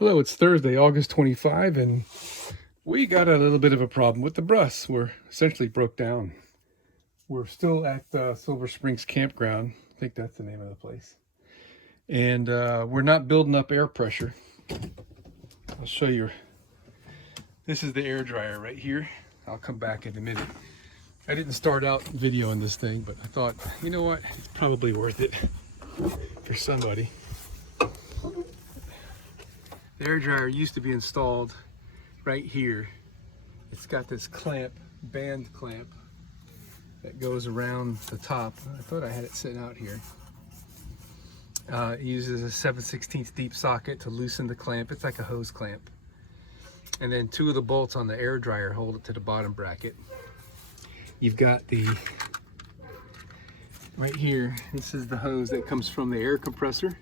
Hello, it's Thursday, August 25, and we got a little bit of a problem with the bus. We're essentially broke down. We're still at Silver Springs Campground. I think that's the name of the place. And we're not building up air pressure. I'll show you. This is the air dryer right here. I'll come back in a minute. I didn't start out videoing this thing, but I thought, you know what? It's probably worth it for somebody. The air dryer used to be installed right here. It's got this clamp, band clamp, that goes around the top. I thought I had it sitting out here. It uses a 7/16 deep socket to loosen the clamp. It's like a hose clamp. And then two of the bolts on the air dryer hold it to the bottom bracket. You've got the, right here, this is the hose that comes from the air compressor.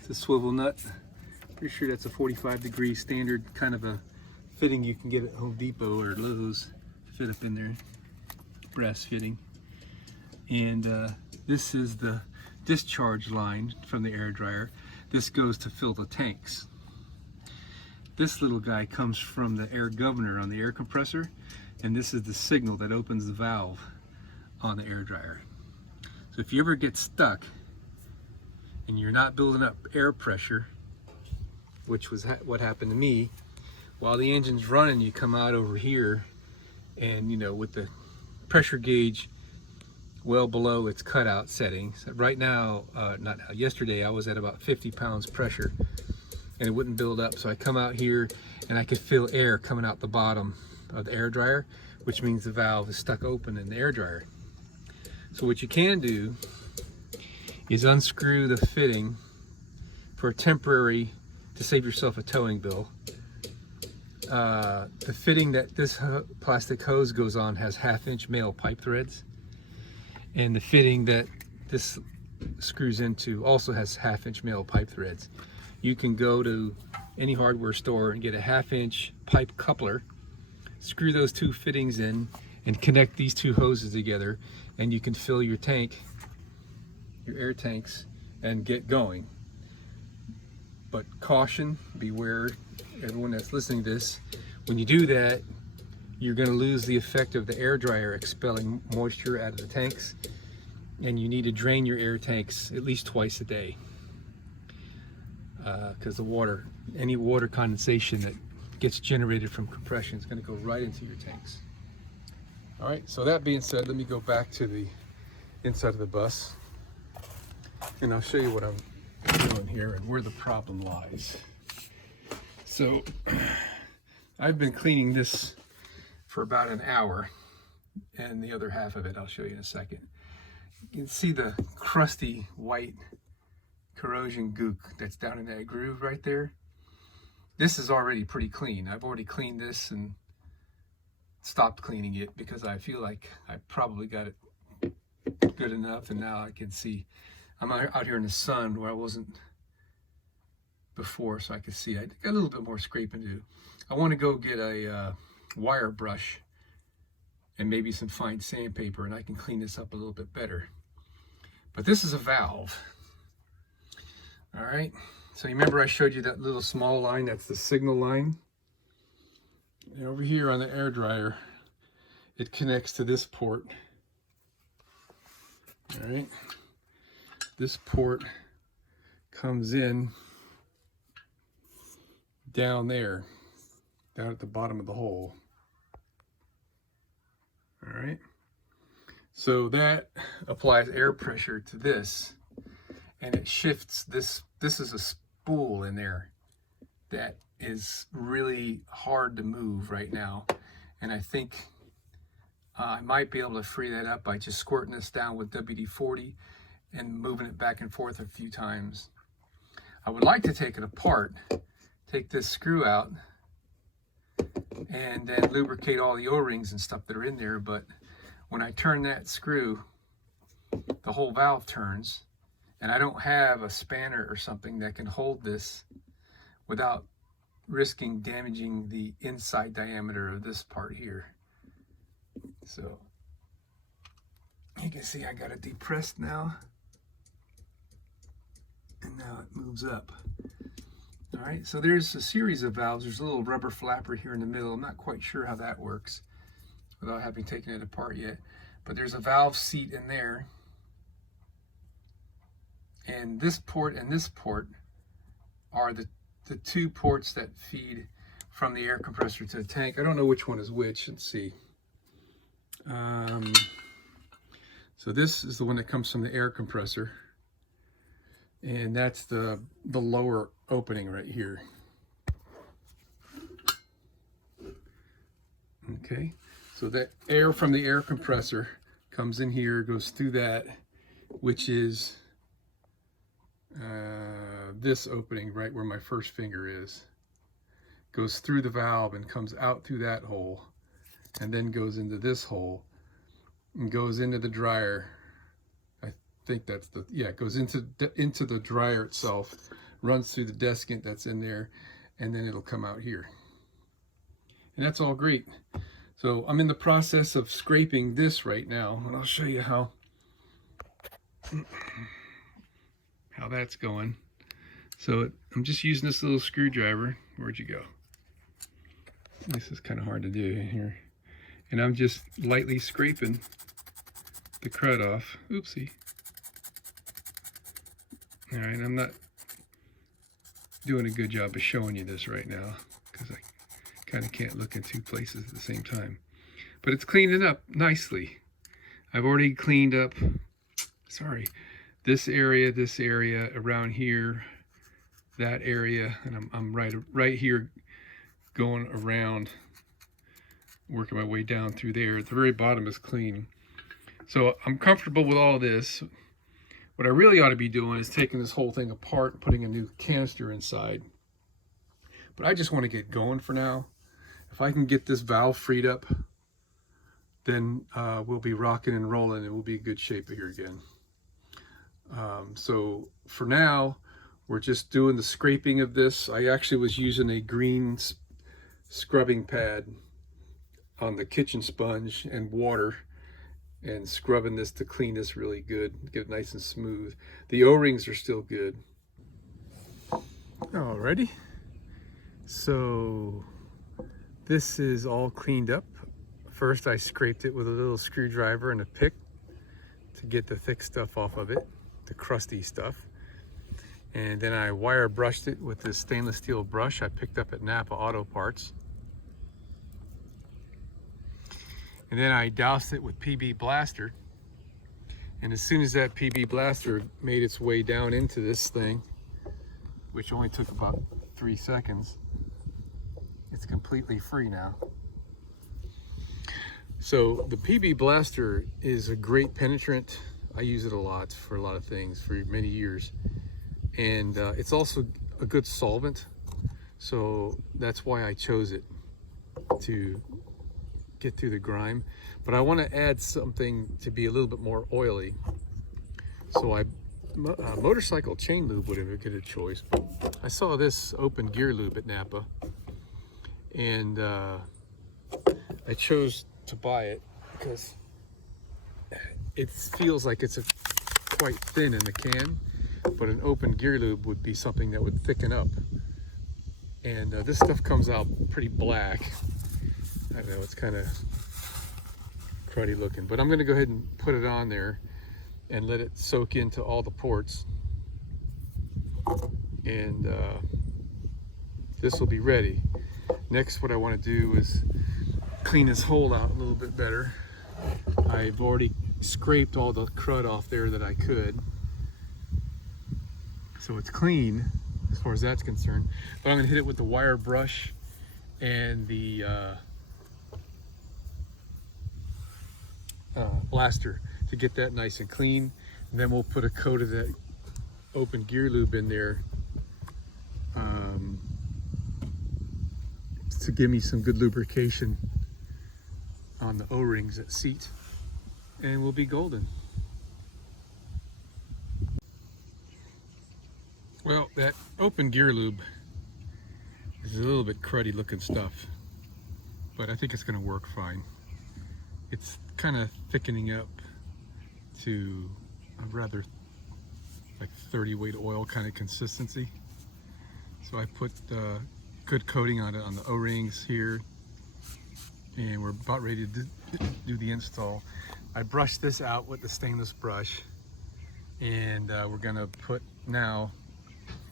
It's a swivel nut. Pretty sure that's a 45-degree standard kind of a fitting you can get at Home Depot or Lowe's to fit up in there, brass fitting. And this is the discharge line from the air dryer. This goes to fill the tanks. This little guy comes from the air governor on the air compressor, and this is the signal that opens the valve on the air dryer. So if you ever get stuck and you're not building up air pressure, which was what happened to me, while the engine's running, you come out over here and, you know, with the pressure gauge well below its cutout settings. Right now, not now, yesterday I was at about 50 pounds pressure and it wouldn't build up. So I come out here and I could feel air coming out the bottom of the air dryer, which means the valve is stuck open in the air dryer. So what you can do is unscrew the fitting for a temporary, to save yourself a towing bill. The fitting that this plastic hose goes on has 1/2-inch male pipe threads, and the fitting that this screws into also has 1/2-inch male pipe threads. You can go to any hardware store and get a 1/2-inch pipe coupler, screw those two fittings in, and connect these two hoses together, and you can fill your tank, your air tanks, and get going. But caution, beware, everyone that's listening to this, when you do that, you're going to lose the effect of the air dryer expelling moisture out of the tanks, and you need to drain your air tanks at least twice a day, because the water, any water condensation that gets generated from compression is going to go right into your tanks. All right, so that being said, let me go back to the inside of the bus, and I'll show you what I'm doing here and where the problem lies. So I've been cleaning this for about an hour, and the other half of it I'll show you in a second. You can see the crusty white corrosion gook that's down in that groove right there. This is already pretty clean. I've already cleaned this and stopped cleaning it because I feel like I probably got it good enough, and now I can see I'm out here in the sun where I wasn't before, so I can see I got a little bit more scraping to do. I want to go get a wire brush and maybe some fine sandpaper, and I can clean this up a little bit better. But this is a valve. All right, so you remember I showed you that little small line? That's the signal line. And over here on the air dryer, it connects to this port. All right. This port comes in down there, down at the bottom of the hole. All right. So that applies air pressure to this, and it shifts this. This is a spool in there that is really hard to move right now. And I think I might be able to free that up by just squirting this down with WD-40 and moving it back and forth a few times. I would like to take it apart, take this screw out, and then lubricate all the O-rings and stuff that are in there, but when I turn that screw, the whole valve turns, and I don't have a spanner or something that can hold this without risking damaging the inside diameter of this part here. So you can see I got it depressed now. And now it moves up. All right, so there's a series of valves. There's a little rubber flapper here in the middle. I'm not quite sure how that works without having taken it apart yet. But there's a valve seat in there. And this port are the two ports that feed from the air compressor to the tank. I don't know which one is which. Let's see. So this is the one that comes from the air compressor. And that's the lower opening right here. Okay, so that air from the air compressor comes in here, goes through that, which is this opening right where my first finger is. Goes through the valve and comes out through that hole, and then goes into this hole and goes into the dryer. I think that's the, yeah, it goes into the dryer itself, runs through the desiccant that's in there, and then it'll come out here. And that's all great. So I'm in the process of scraping this right now, and I'll show you how that's going. So I'm just using this little screwdriver. Where'd you go? This is kind of hard to do here. And I'm just lightly scraping the crud off. Oopsie. All right, I'm not doing a good job of showing you this right now because I kind of can't look in two places at the same time. But it's cleaning up nicely. I've already cleaned up, sorry, this area, around here, that area, and I'm right here going around, working my way down through there. At the very bottom is clean. So I'm comfortable with all this. What I really ought to be doing is taking this whole thing apart and putting a new canister inside. But I just want to get going for now. If I can get this valve freed up, then we'll be rocking and rolling and we'll be in good shape here again. So for now, we're just doing the scraping of this. I actually was using a green scrubbing pad on the kitchen sponge and water and scrubbing this to clean this really good, get it nice and smooth. The O-rings are still good. Alrighty, so this is all cleaned up. First I scraped it with a little screwdriver and a pick to get the thick stuff off of it, the crusty stuff. And then I wire brushed it with this stainless steel brush I picked up at Napa Auto Parts. And then I doused it with PB Blaster. And as soon as that PB Blaster made its way down into this thing, which only took about 3 seconds, it's completely free now. So the PB Blaster is a great penetrant. I use it a lot for a lot of things for many years. And it's also a good solvent. So that's why I chose it, to get through the grime. But I want to add something to be a little bit more oily. So motorcycle chain lube would have been a good choice. But I saw this open gear lube at Napa, and I chose to buy it because it feels like it's quite thin in the can, but an open gear lube would be something that would thicken up. And this stuff comes out pretty black. I don't know, it's kind of cruddy looking, but I'm going to go ahead and put it on there and let it soak into all the ports. And this will be ready. Next, what I want to do is clean this hole out a little bit better. I've already scraped all the crud off there that I could, so it's clean as far as that's concerned. But I'm going to hit it with the wire brush and the blaster to get that nice and clean. And then we'll put a coat of that open gear lube in there to give me some good lubrication on the O-rings that seat, and we'll be golden. Well, that open gear lube is a little bit cruddy looking stuff, but I think it's going to work fine. It's kind of thickening up to a rather like 30 weight oil kind of consistency. So I put good coating on it on the O-rings here, and we're about ready to do the install. I brushed this out with the stainless brush, and we're gonna put now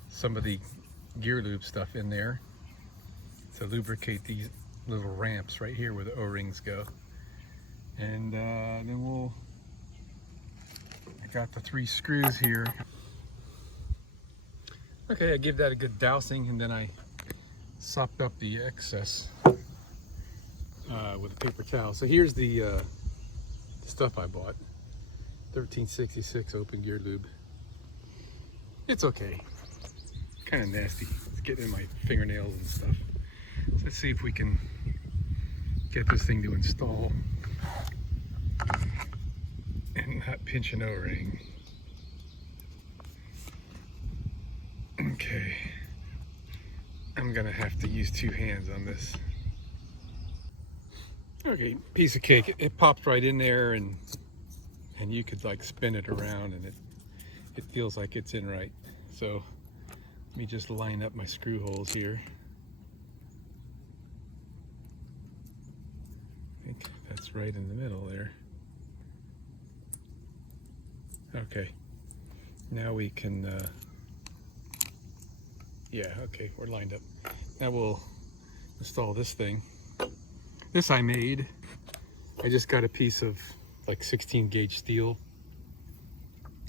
some of the gear lube stuff in there to lubricate these little ramps right here where the O-rings go. And then I got the 3 screws here. Okay, I give that a good dousing, and then I sopped up the excess with a paper towel. So here's the stuff I bought. 1366 open gear lube. It's okay. Kind of nasty. It's getting in my fingernails and stuff. So let's see if we can get this thing to install and not pinch an O-ring. Okay. I'm gonna have to use 2 hands on this. Okay, piece of cake. It popped right in there, and you could like spin it around, and it feels like it's in right. So let me just line up my screw holes here. I think that's right in the middle there. Okay, now we can, yeah, okay, we're lined up. Now we'll install this thing. This I made. I just got a piece of like 16 gauge steel,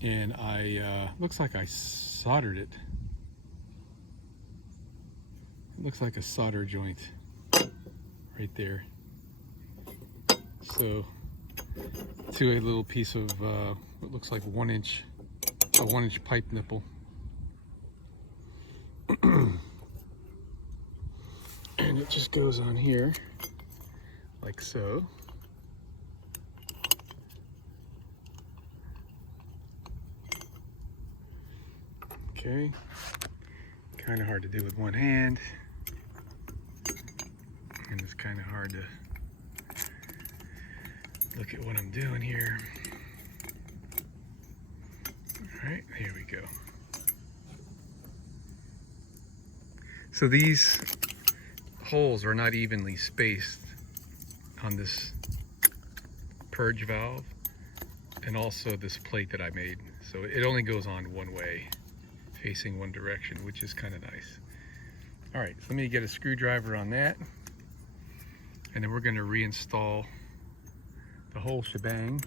and I looks like I soldered it. It looks like a solder joint right there. So to a little piece of what looks like a 1 inch pipe nipple. And it just goes on here like so. Okay, kind of hard to do with one hand, and it's kind of hard to look at what I'm doing here. All right, here we go. So these holes are not evenly spaced on this purge valve, and also this plate that I made. So it only goes on one way, facing one direction, which is kind of nice. All right, so let me get a screwdriver on that, and then we're going to reinstall the whole shebang.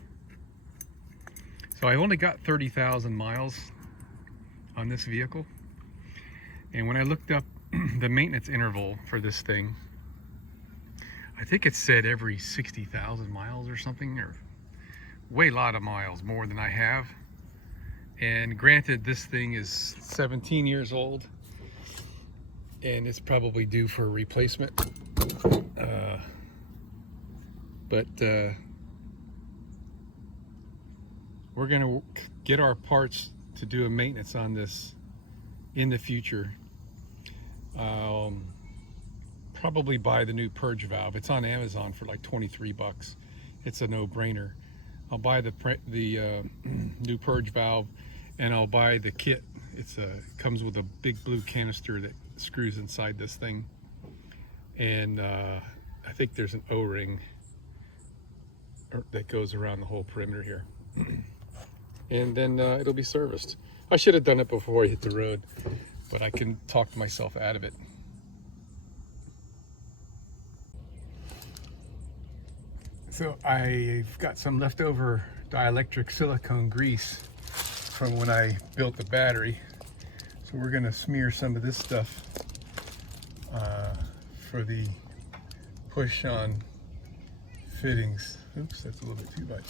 So I only got 30,000 miles on this vehicle, and when I looked up the maintenance interval for this thing, I think it said every 60,000 miles or something, or way lot of miles more than I have. And granted, this thing is 17 years old, and it's probably due for a replacement. But we're gonna get our parts to do a maintenance on this in the future. Probably buy the new purge valve. It's on Amazon for like 23 bucks. It's a no-brainer. I'll buy the new purge valve, and I'll buy the kit. It comes with a big blue canister that screws inside this thing, and I think there's an O-ring that goes around the whole perimeter here. And then it'll be serviced. I should have done it before I hit the road, but I can talk myself out of it. So I've got some leftover dielectric silicone grease from when I built the battery. So we're gonna smear some of this stuff for the push-on fittings. Oops, that's a little bit too much.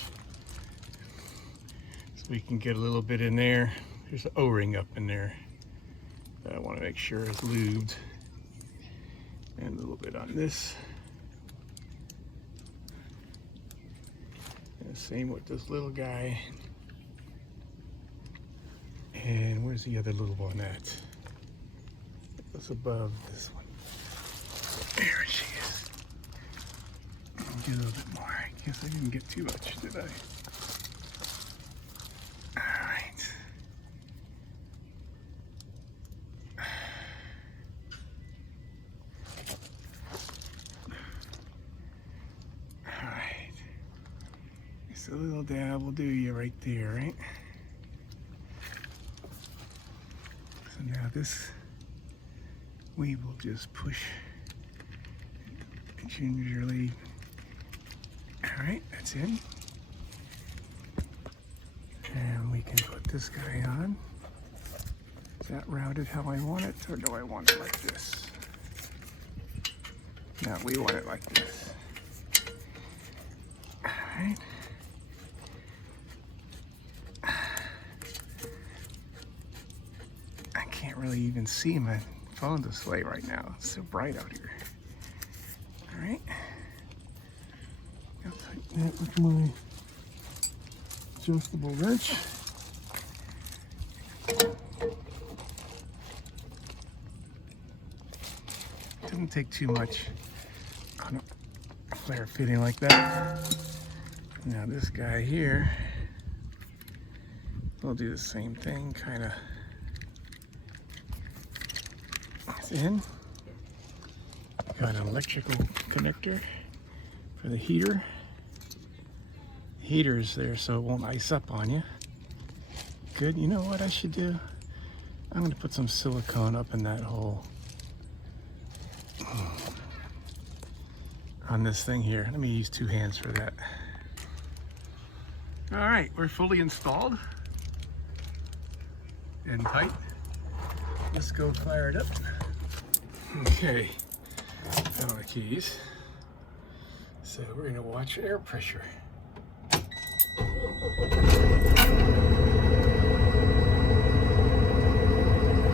So we can get a little bit in there. There's an O-ring up in there that I want to make sure is lubed. And a little bit on this. And same with this little guy. And where's the other little one at? It's above this one. There she is. I'll get a little bit more. I guess I didn't get too much, did I? Alright. Just a little dab will do you right there, right? So now this, we will just push gingerly. All right, that's in. And we can put this guy on. Is that routed how I want it, or do I want it like this? No, we want it like this. All right. I can't really even see my phone display right now. It's so bright out here. All right. I'll tighten that with my adjustable wrench. Doesn't take too much on a flare fitting like that. Now this guy here, we'll do the same thing, kind of. It's in. Got an electrical connector for the heater. The heater's there so it won't ice up on you. Good. You know what I should do? I'm going to put some silicone up in that hole on this thing here. Let me use 2 hands for that. All right, we're fully installed and tight. Let's go fire it up. Okay, found my keys. So we're gonna watch air pressure.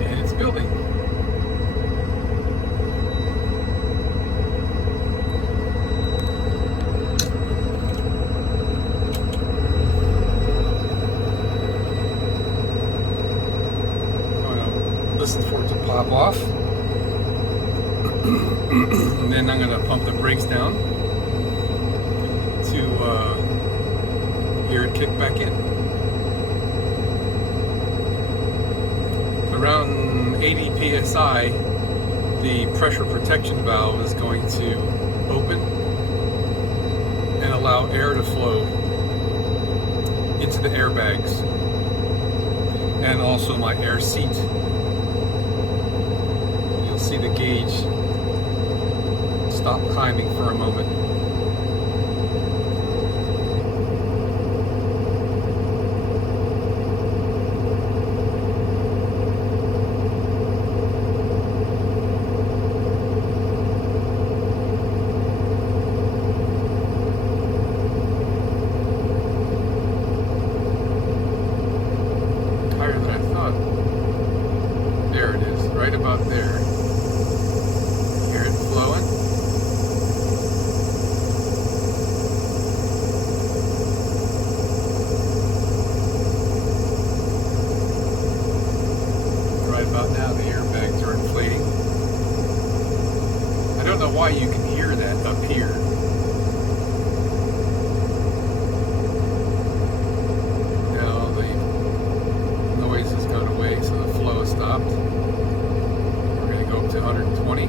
And it's building. Listen for it to pop off. And then I'm going to pump the brakes down to hear it kick back in. Around 80 psi, the pressure protection valve is going to open and allow air to flow into the airbags and also my air seat. See the gauge stop climbing for a moment. Higher than I thought. There it is, right about there. Hear it flowing. Right about now the airbags are inflating. I don't know why you can hear that up here. Now the noise has gone away, so the flow has stopped. We're going to go up to 120.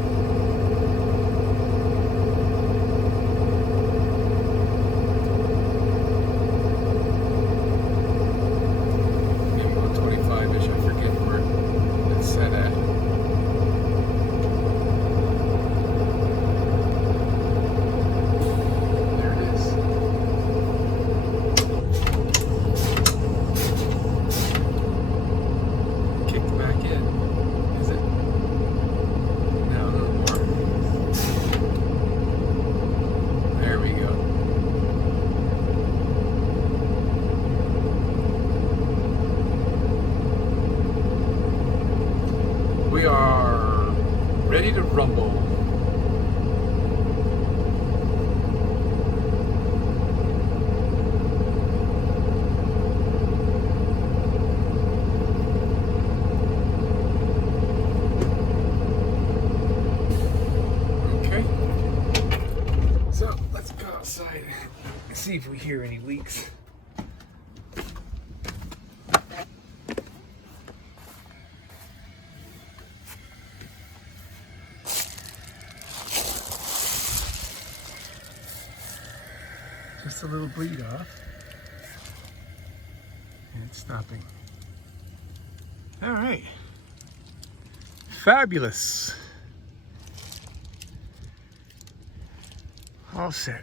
We are ready to rumble. Okay. So let's go outside and see if we hear any leaks. Just a little bleed off. it's stopping. All right. Fabulous. All set.